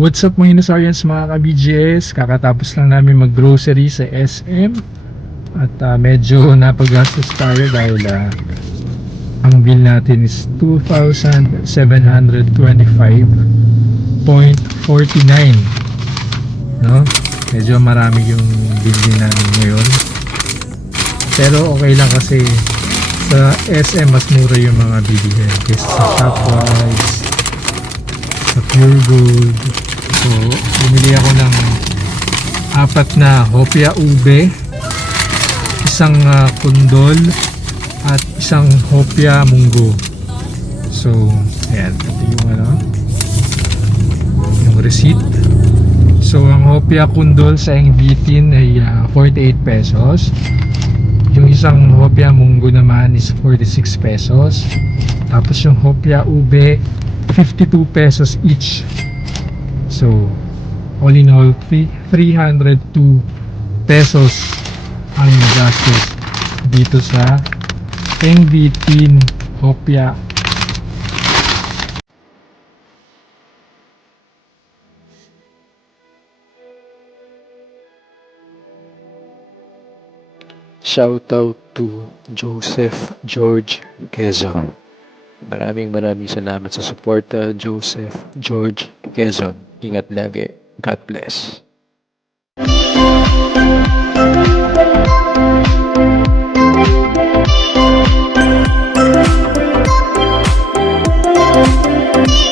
What's up mga Inosarians, mga ka-BGS? Kakatapos lang namin mag-grocery sa SM at medyo napagastos tayo dahil ang bill natin is 2,725.49, no? Medyo marami yung bill din namin ngayon, pero okay lang kasi sa SM mas mura yung mga bilihin kaysa sa Shopwise, sa Pure Gold. So, bumili ako ng 4 na hopya ube, isang kundol, at isang hopya munggo. So, ayan. Ito yung receipt. So, ang hopya kundol sa Engbitin ay 48 pesos. Yung isang hopya munggo naman is 46 pesos. Tapos yung hopya ube, 52 pesos each. So, all in all, 302 pesos ang gastos dito sa Engbitin Hopya. Shoutout to Joseph George Quezon. Maraming salamat sa suporta, Joseph George Quezon. Ingat lagi. God bless.